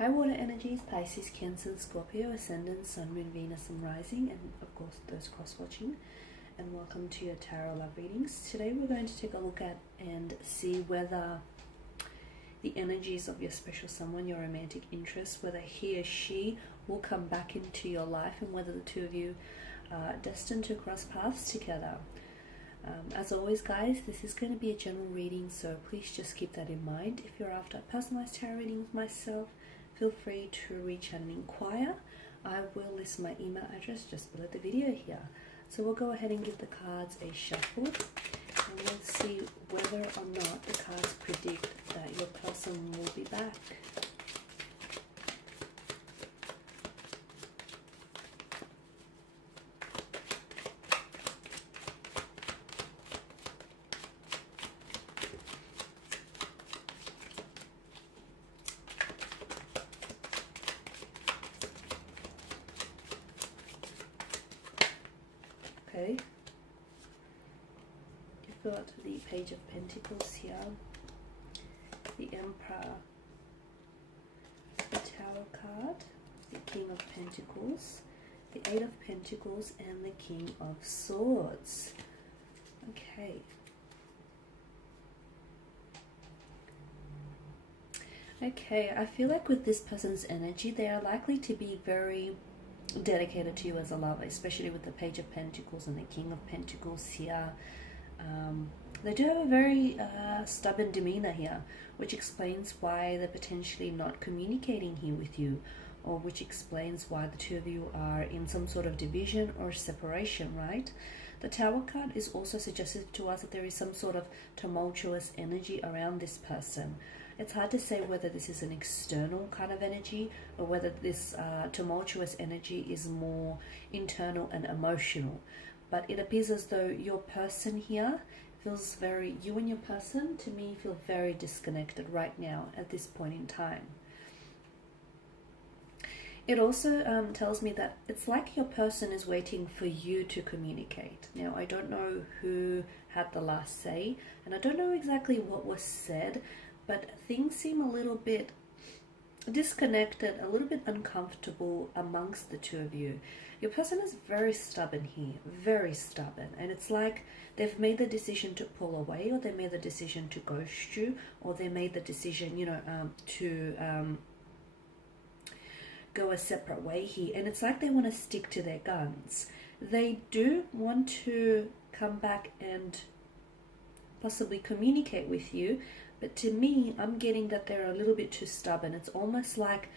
High water energies, Pisces, Cancer, Scorpio, Ascendant, Sun, Moon, Venus, and Rising, and of course those cross-watching. And welcome to your Tarot Love Readings. Today we're going to take a look at and see whether the energies of your special someone, your romantic interest, whether he or she will come back into your life and whether the two of you are destined to cross paths together. As always, guys, this is going to be a general reading, so please just keep that in mind. If you're after personalized tarot readings myself, feel free to reach out and inquire. I will list my email address just below the video here. So we'll go ahead and give the cards a shuffle, and we'll see whether or not the cards predict that your person will be back. Okay, you've got the Page of Pentacles here, the Emperor, the Tower card, the King of Pentacles, the Eight of Pentacles, and the King of Swords. Okay. Okay, I feel like with this person's energy, they are likely to be very dedicated to you as a lover, especially with the Page of Pentacles and the King of Pentacles here. They do have a very stubborn demeanor here, which explains why they're potentially not communicating here with you, or which explains why the two of you are in some sort of division or separation, right? The Tower card is also suggestive to us that there is some sort of tumultuous energy around this person. It's hard to say whether this is an external kind of energy or whether this tumultuous energy is more internal and emotional. But it appears as though your person here feels very, you and your person, to me, feel very disconnected right now at this point in time. It also tells me that it's like your person is waiting for you to communicate. Now, I don't know who had the last say, and I don't know exactly what was said, but things seem a little bit disconnected, a little bit uncomfortable amongst the two of you. Your person is very stubborn here, very stubborn, and it's like they've made the decision to pull away, or they made the decision to ghost you, or they made the decision, to go a separate way here, and it's like they want to stick to their guns. They do want to come back and possibly communicate with you, but to me, I'm getting that they're a little bit too stubborn. It's almost like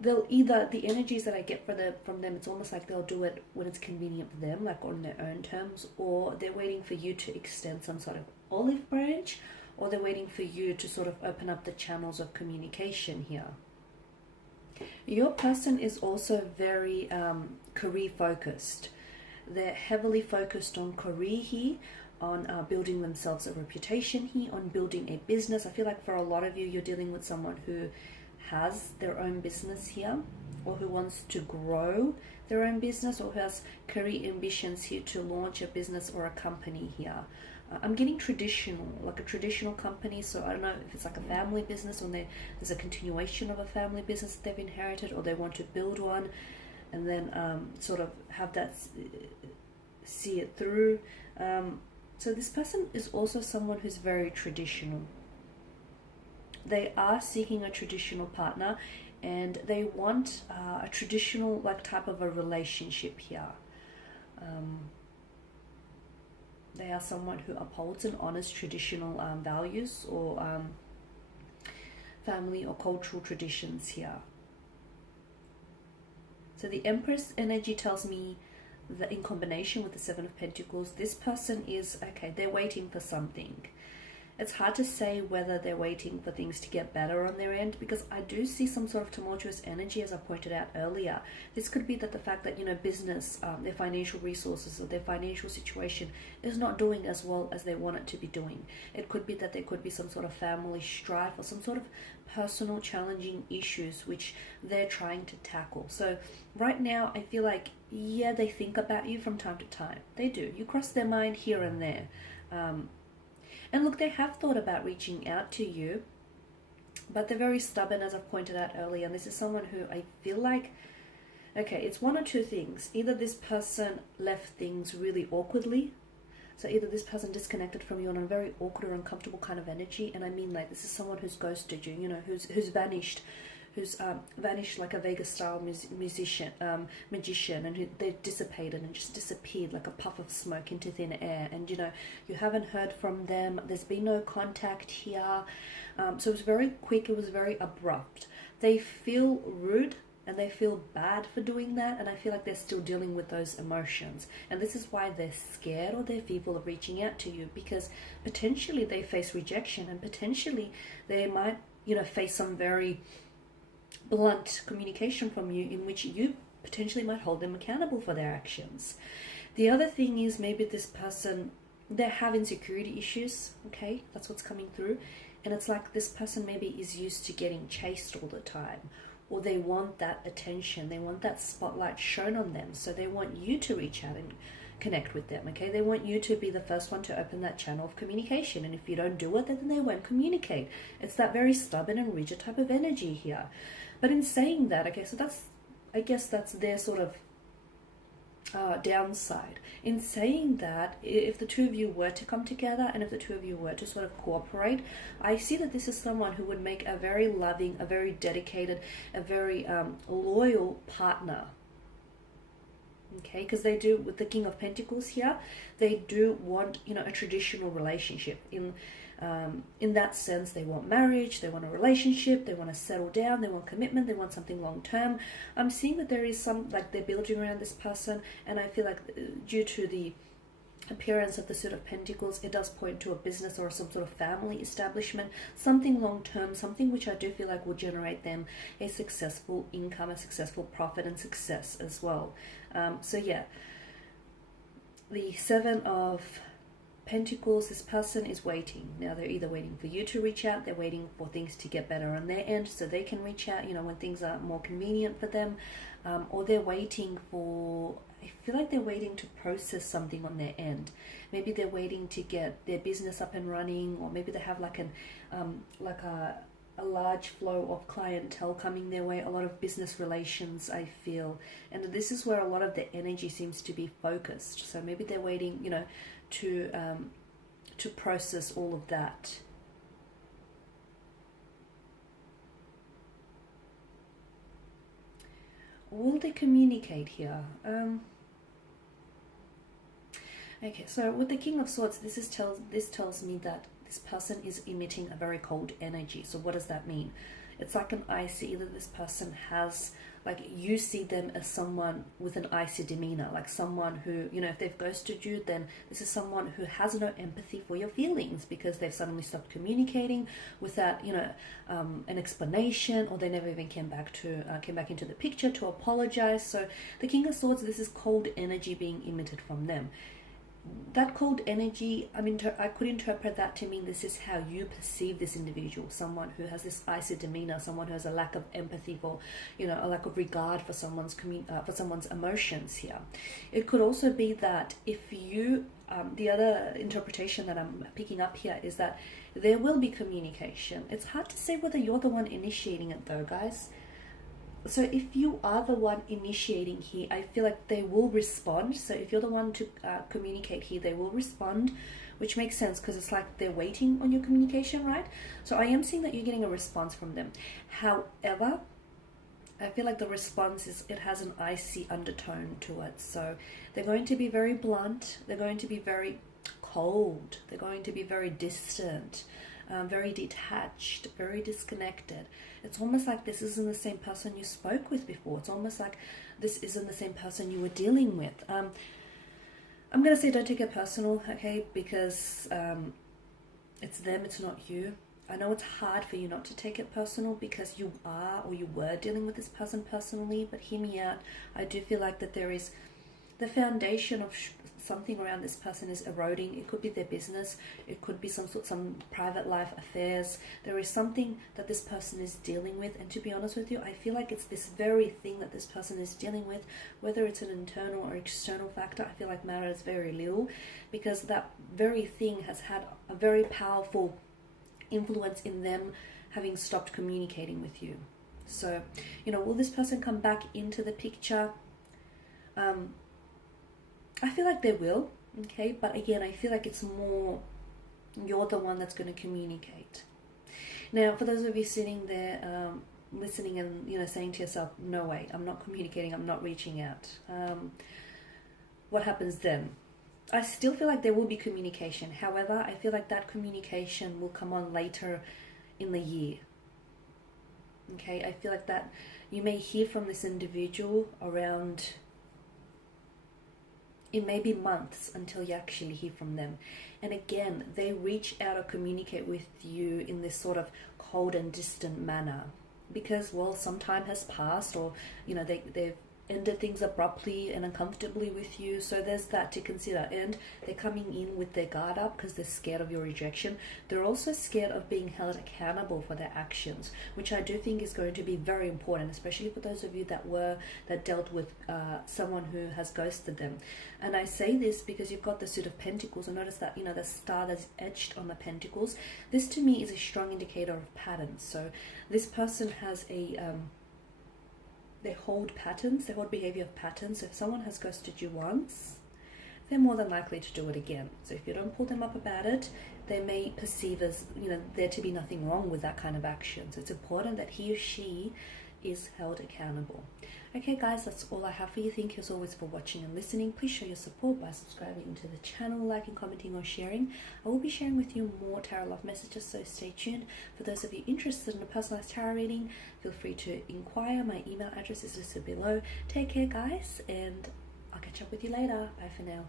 they'll either, the energies that I get from them, it's almost like they'll do it when it's convenient for them, like on their own terms, or they're waiting for you to extend some sort of olive branch, or they're waiting for you to sort of open up the channels of communication here. Your person is also very career focused. They're heavily focused on career here, on building themselves a reputation here, on building a business. I feel like for a lot of you, you're dealing with someone who has their own business here, or who wants to grow their own business, or who has career ambitions here to launch a business or a company here. I'm getting traditional, like a traditional company, so I don't know if it's like a family business, or there's a continuation of a family business that they've inherited, or they want to build one and then sort of have that, see it through. So this person is also someone who's very traditional. They are seeking a traditional partner, and they want a traditional type of a relationship here. They are someone who upholds and honors traditional values, or family or cultural traditions here. So the Empress energy tells me that in combination with the Seven of Pentacles, this person is, okay, they're waiting for something. It's hard to say whether they're waiting for things to get better on their end, because I do see some sort of tumultuous energy, as I pointed out earlier. This could be that the fact that, business, their financial resources, or their financial situation is not doing as well as they want it to be doing. It could be that there could be some sort of family strife, or some sort of personal challenging issues which they're trying to tackle. So right now, I feel like, yeah, they think about you from time to time. They do. You cross their mind here and there. And look, they have thought about reaching out to you, but they're very stubborn, as I've pointed out earlier. And this is someone who I feel like, okay, it's one or two things. Either this person left things really awkwardly. So either this person disconnected from you on a very awkward or uncomfortable kind of energy. And I mean, like, this is someone who's ghosted you, you know, who's vanished. Who's vanished like a Vegas-style magician, and who they've dissipated and just disappeared like a puff of smoke into thin air. And, you know, you haven't heard from them. There's been no contact here. So it was very quick. It was very abrupt. They feel rude and they feel bad for doing that. And I feel like they're still dealing with those emotions. And this is why they're scared or they're fearful of reaching out to you, because potentially they face rejection and potentially they might, you know, face some very blunt communication from you in which you potentially might hold them accountable for their actions. The other thing is maybe this person, they have insecurity issues, okay? That's what's coming through. And it's like this person maybe is used to getting chased all the time, or they want that attention, they want that spotlight shown on them, so they want you to reach out and connect with them, okay? They want you to be the first one to open that channel of communication, and if you don't do it, then they won't communicate. It's that very stubborn and rigid type of energy here. But in saying that, okay, so that's, I guess that's their sort of downside. In saying that, if the two of you were to come together and if the two of you were to sort of cooperate, I see that this is someone who would make a very loving, a very dedicated, a very loyal partner. Okay, because they do, with the King of Pentacles here, they do want, you know, a traditional relationship. In that sense, they want marriage, they want a relationship, they want to settle down, they want commitment, they want something long term. I'm seeing that there is some, like, they're building around this person, and I feel like due to the appearance of the Suit of Pentacles, it does point to a business or some sort of family establishment, something long term, something which I do feel like will generate them a successful income, a successful profit and success as well. So yeah, the Seven of Pentacles, this person is waiting. Now they're either waiting for you to reach out, they're waiting for things to get better on their end so they can reach out, you know, when things are more convenient for them, or they're waiting for, I feel like they're waiting to process something on their end. Maybe they're waiting to get their business up and running, or maybe they have like a large flow of clientele coming their way, a lot of business relations, I feel. And this is where a lot of the energy seems to be focused. So maybe they're waiting, you know, to process all of that. Will they communicate here? Okay, so with the King of Swords, this tells me that this person is emitting a very cold energy. So what does that mean? It's like an icy, either this person has, like, you see them as someone with an icy demeanor, like someone who, you know, if they've ghosted you, then this is someone who has no empathy for your feelings because they've suddenly stopped communicating without, you know, an explanation, or they never even came back into the picture to apologize. So the King of Swords, this is cold energy being emitted from them. That cold energy, I mean, I could interpret that to mean this is how you perceive this individual, someone who has this icy demeanor, someone who has a lack of empathy for, you know, a lack of regard for someone's emotions here. It could also be that if you, the other interpretation that I'm picking up here is that there will be communication. It's hard to say whether you're the one initiating it though, guys. So if you are the one initiating here, I feel like they will respond. So if you're the one to communicate here, they will respond, which makes sense because it's like they're waiting on your communication, right? So I am seeing that you're getting a response from them. However, I feel like the response is, it has an icy undertone to it. So they're going to be very blunt. They're going to be very cold. They're going to be very distant. Very detached, very disconnected. It's almost like this isn't the same person you spoke with before. It's almost like this isn't the same person you were dealing with. I'm going to say don't take it personal, okay? Because it's them, it's not you. I know it's hard for you not to take it personal because you are, or you were, dealing with this person personally, but hear me out. I do feel like that there is the foundation of something around this person is eroding. It could be their business, it could be some private life affairs. There is something that this person is dealing with, and to be honest with you, I feel like it's this very thing that this person is dealing with, whether it's an internal or external factor. I feel like matters very little, because that very thing has had a very powerful influence in them having stopped communicating with you. So, you know, will this person come back into the picture? I feel like they will, okay? But again, I feel like it's more you're the one that's going to communicate. Now, for those of you sitting there listening and, you know, saying to yourself, no way, I'm not communicating, I'm not reaching out. What happens then? I still feel like there will be communication. However, I feel like that communication will come on later in the year. Okay, I feel like that you may hear from this individual around, it may be months until you actually hear from them. And again, they reach out or communicate with you in this sort of cold and distant manner because, well, some time has passed, or, you know, they've ended things abruptly and uncomfortably with you. So there's that to consider. And they're coming in with their guard up because they're scared of your rejection. They're also scared of being held accountable for their actions, which I do think is going to be very important, especially for those of you that dealt with someone who has ghosted them. And I say this because you've got the Suit of Pentacles, and notice that, you know, the star that's etched on the Pentacles. This to me is a strong indicator of patterns. So this person has they hold patterns, they hold behavior of patterns. So if someone has ghosted you once, they're more than likely to do it again. So if you don't pull them up about it, they may perceive as, you know, there to be nothing wrong with that kind of action. So it's important that he or she is held accountable. Okay guys, that's all I have for you. Thank you as always for watching and listening. Please show your support by subscribing to the channel, liking, commenting or sharing. I will be sharing with you more tarot love messages, so stay tuned. For those of you interested in a personalized tarot reading, feel free to inquire. My email address is listed below. Take care guys, and I'll catch up with you later. Bye for now.